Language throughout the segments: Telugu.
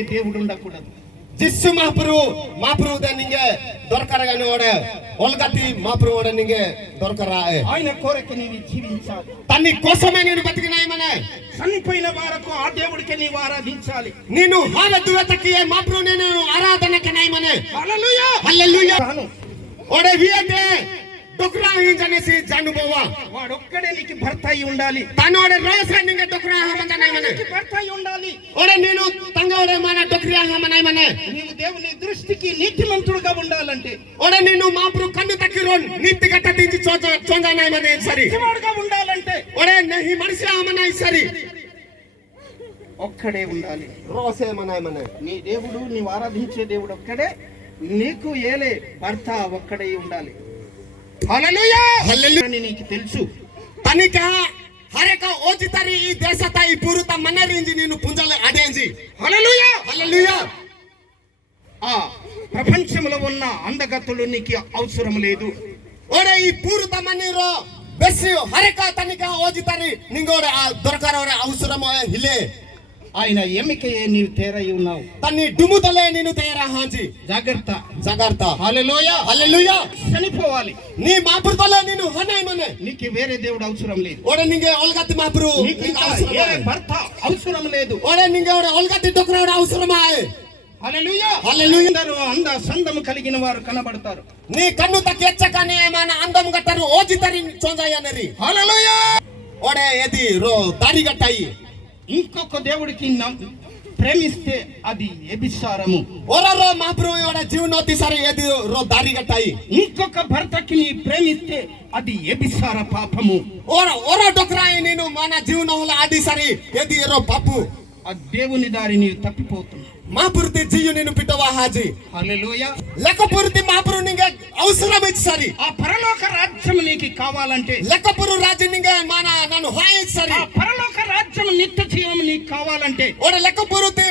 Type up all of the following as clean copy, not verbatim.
దేవుడు ఉండకూడదు. ಜಿಸ್ಸು ಮಾಪರು ನಿಂಗೆ ದೊರಕರ ಒಳಗತಿ ಮಾಪರು ನಿಂಗೆ ದೊರಕರ ఆయన కోరిక నీవు జీవించాలి. తన్ని కోసమే నేను బతికినాయి మనే చనిపోయిన వరకు ఆ దేవుడికి నీవు ఆరాధించాలి. నేను హాలదువతకి మాపరు నేను ఆరాధనకి నాయి మనే హల్లెలూయా హల్లెలూయా ఓడే వియటే డొక్రా హింజనేసి జానుబోవా వాడొక్కడే నీకు భర్త అయి ఉండాలి. తనోడే రోసే నింగే డొక్రా హమందనాయి మనే భర్త అయి ఉండాలి. ఓడే నేను తంగోడే మన డొక్రియా హమనాయి మనే నీవు దేవుని దృష్టికి నీతిమంతుడుగా ఉండాలంటే ఓడే నేను మాపరు కన్ను తక్కిరోన్ నీతి గట్ట తించి చొంజనాయి మనే సరి నీతిమంతుడుగా ఉండాలంటే ఓడే నహి మనిషి హమనాయి సరి ఒక్కడే ఉండాలి. రోసే మనాయి మనే నీ దేవుడు నీవు ఆరాధించే దేవుడు ఒక్కడే, నీకు ఏలే భర్త ఒక్కడే ఉండాలి. హల్లెలూయా హల్లెలూయా నీకు తెలుసు తనిక హరేక ఓజితరి ఈ దేశత ఈ పూరుత మన్నరించి నేను పుంజల అడేంజి హల్లెలూయా హల్లెలూయా ఆ ప్రపంచంలో ఉన్న అందగత్తులు నీకు అవసరం లేదు. ఓడే ఈ పూరుత మన్నీరో బెస్సి హరేక తనిక ఓజితరి నింగోడ దొరకర అవసరం హిలే ఆయన ఎమ్మికయే నీవు తేరై ఉన్నావు. తన్ని డుముతలే నేను తేరా హాంజి జాగ్రత్త జాగ్రత్త హల్లెలూయా హల్లెలూయా చనిపోవాలి. నీ మాపురుతలే నేను హనాయి మనే నీకు వేరే దేవుడు అవసరం లేదు. ఓడే నింగే ఒల్గతి మాపురు నీకు భర్త అవసరం లేదు. ఓడే నింగే ఓడే ఒల్గతి డొక్రాడ అవసరమాయే హల్లెలూయా హల్లెలూయా అందరూ సందము కలిగిన వారు కనబడతారు. నీ కన్ను తక్కెచ్చకనే మన అందం గట్టరు ఓజితరి చొంజాయనరి హల్లెలూయా ఓడే ఎది రో దారి గట్టాయి ఇంకొక దేవుడికి ప్రేమిస్తే అది వ్యభిచారము. ఓరో మాప్రు ఓడ జీవనోతి సరే ఎది రో దారి గట్టాయి ఇంకొక భర్తకి నీ ప్రేమిస్తే అది వ్యభిచార పాపము. ఓరో డొక్రాయి నేను మన జీవనంలో ఆది సరే ఎది రో పాపు ఆ దేవుని దారి నీవు తప్పిపోతున్నావు. మాపురుతి జీయు నేను పిటవా హాజీ హల్లెలూయా లెక్కపురుతి మాపురు నింగే అవసరం ఇచ్చి సరి ఆ పరలోక రాజ్యం నీకు కావాలంటే లెక్కపురు రాజు నింగే మన నన్ను హాయి సరి ఆ పరలోక రాజ్యం నిత్య జీవం నీకు కావాలంటే ఓడ లెక్కపురుతి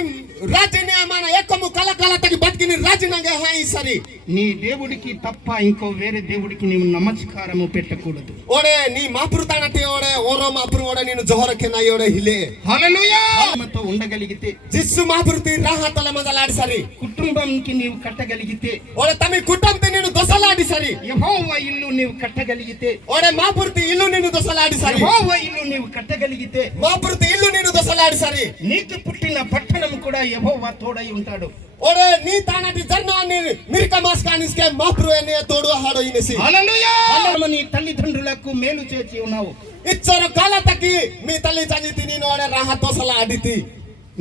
రాజునే మన ఎక్కము కలకలతకి బతికిని రాజు నంగే హాయి సరి నీ దేవుడికి తప్ప ఇంకో వేరే దేవుడికి నీవు నమస్కారము పెట్టకూడదు. ఓడే నీ మాపురు తానటి ఓడే ఓరో మాపురు ఓడే నేను జోహరకే నాయి ఓడే హిలే హల్లెలూయా ఆత్మతో ఉండగలిగితే జిస్సు మాపురుతి రాహతల మొదలాడి సరి కుటుంబానికి నీవు కట్టగలిగితే ఓడే తమి కుటుంబతి నేను దొసలాడి సరి యెహోవా ఇల్లు నీవు కట్టగలిగితే ఓడే మాపురుతి ఇల్లు నేను దొసలాడి సరి యెహోవా ఇల్లు నీవు కట్టగలిగితే మాపురుతి ఇల్లు నేను దొసలాడి సరి నీకు పుట్టిన పట్టణం కూడా యెహోవా తోడై ఉంటాడు. ఓడే నీ తానటి జర్నాని మిరిక మాస్కానిస్కే మాపురు ఎనే తోడు హాడో ఇనేసి హల్లెలూయా నీ తల్లిదండ్రులకు మేలు చేసి ఉన్నావు. ఇచ్చరు కాలతకి మీ తల్లి చంజితి నేను ఓడే రాహతోసల ఆడితి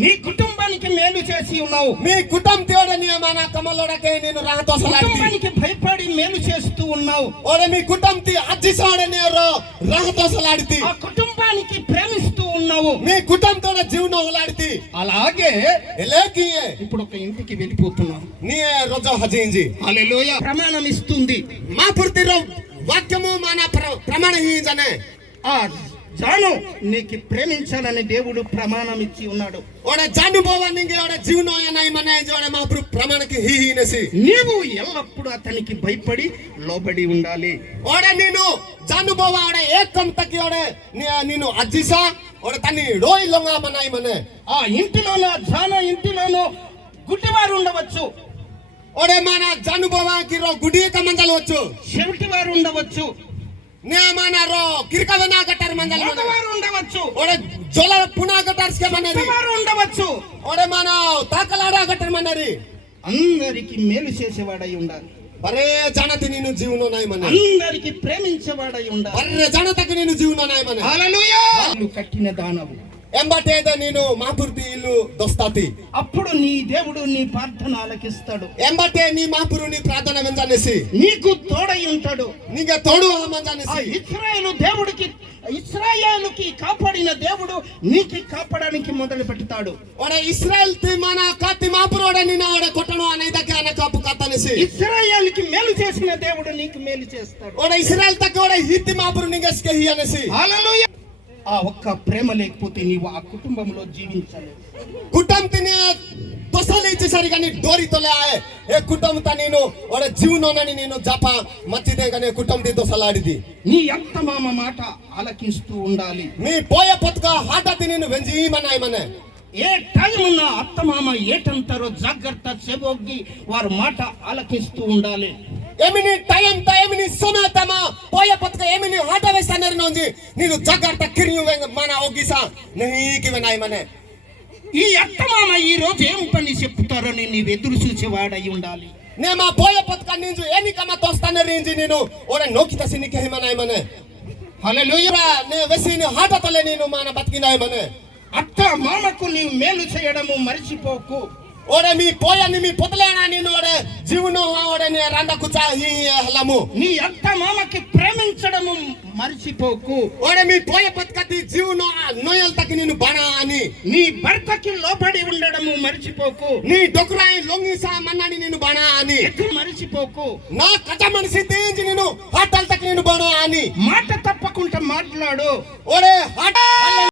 నీ కుటుంబానికి మేలు చేసి ఉన్నావు. మీ కుటుంబం తోడే నియమన కమలోడకే నేను రాహతోసల ఆడితి కుటుంబానికి భయపడి మేలు చేస్తూ ఉన్నావు. ఓడే మీ కుటుంబతి అజ్జిసోడే నేను రాహతోసల ఆడితి ఆ కుటుంబానికి ప్రేమిస్తూ ఉన్నావు. మీ కుటుంబంతో జీవనం హలాడితి అలాగే ఎలాగియే ఇప్పుడు ఒక ఇంటికి వెళ్ళిపోతున్నావు. నీ రోజు హజింజి హల్లెలూయా ప్రమాణం ఇస్తుంది. మా పూర్తిలో వాక్యము మన ప్రమాణ హింజనే ఆ జాను నీకు ప్రేమించాలని దేవుడు ప్రమాణం ఇచ్చి ఉన్నాడు. ఓడే జాను బోవా నింగే ఓడే జీవనం ఎనై మనే జోడే మా ప్రమాణకి హిహినసి నీవు ఎల్లప్పుడూ అతనికి భయపడి లోబడి ఉండాలి. ఓడే నేను జాను బోవా ఓడే ఏకం తకి ఓడే నేను అజ్జిసా ఓడే తన్ని రోయి లొంగా మనాయి మనే ఆ ఇంటిలోనూ జాను ఇంటిలోనూ గుడ్డివారు ఉండవచ్చు. ఓడే మన జాను బోవా కి రో గుడి కమంజలు వచ్చు చెవిటి వారు ఉండవచ్చు. నే మన రో కిరకవనా గటర్ మంజలు వారు ఉండవచ్చు. ఓడే జోల పునా గటర్స్ కే మనరి వారు ఉండవచ్చు. ఓడే మన తాకలాడా గటర్ మనరి అందరికి మేలు చేసేవాడై ఉండాలి. బరే జానతి నేను జీవనం నాయి మనే అందరికి ప్రేమించేవాడై ఉండాలి. బరే జానతకి నేను జీవనం నాయి మనే హల్లెలూయా ఇల్లు కట్టిన దానవు ఎంబటేద నేను మాపుర్తి ఇల్లు దొస్తాతి అప్పుడు నీ దేవుడు నీ ప్రార్థన ఆలకిస్తాడు. ఎంబటే నీ మాపురు నీ ప్రార్థన వెంజనేసి నీకు తోడై ఉంటాడు. నీకే తోడు మంజనేసి ఇశ్రాయేలుకి కాపాడిన దేవుడు నీకు కాపాడడానికి మొదలు పెడతాడు. ఓడే ఇశ్రాయేల్ తి మన కాతి మాపురు ఓడే నిన్న ఓడే కొట్టను అనేదకే అనే కాపు కత్తనేసి ఇశ్రాయేలుకి మేలు చేసిన దేవుడు నీకు మేలు చేస్తాడు. ఓడే ఇశ్రాయేల్ తక ఓడే హితి మాపురు నింగస్కే హి అనేసి హల్లెలూయా ఆ ఒక్క ప్రేమ లేకపోతే నీవు ఆ కుటుంబంలో జీవించలేవు. కుటుంబతిని తొసలి ఇచ్చేసరి కానీ డోరి తొలే ఏ కుటుంబత నేను ఓడే జీవనోనని నేను జప మచ్చిదే కానీ కుటుంబతి తొసలాడిది నీ అత్త మామ మాట ఆలకిస్తూ ఉండాలి. మీ పోయే పొత్తుక హాటతి నేను వెంజి మనాయి మనే ఏ టైమున అత్తమామ ఏటంటారో జాగ్రత్త చెబొగ్గి వారి మాట ఆలకిస్తూ ఉండాలి. ఏమిని టైం తో ఏమిని సమయ తమ పోయే పత్క ఏమిని హాట వేస్తానరి నొంజి నేను జాగ్రత్త కిరియు మన ఒగిసా నహీకి వెనాయి మనే. ఈ అత్తమామ ఈ రోజు ఏం పని చెప్తారని నీవు ఎదురు చూసేవాడై ఉండాలి. నే మా పోయే పత్క నింజు ఏని కమ తోస్తానరి నింజి నేను ఓరే నోకిత సినికి హిమనాయి మనే. హల్లెలూయా. నే వెసిని హాట తలే నేను మన బతికినాయి మనే. అత్త మామకు నీవు మేలు చేయడము మర్చిపోకు. ఓడే మీ పోయని మీ పొతలేనా నేను ఓడే జీవను ఓడే నే రండ కుచా హి హలము. నీ అత్త మామకి ప్రేమించడము మర్చిపోకు. ఓడే మీ పోయే పత్కతి జీవను నోయల్ తకి నేను బాణా అని. నీ భర్తకి లోబడి ఉండడము మర్చిపోకు. నీ డొకురాయి లొంగిసా మన్నాని నేను బాణా అని. మర్చిపోకు. నా కథ మనిషి తేంచి నేను హాటల్ తకి నేను బాణా అని. మాట తప్పకుండా మాట్లాడు. ఓడే హాట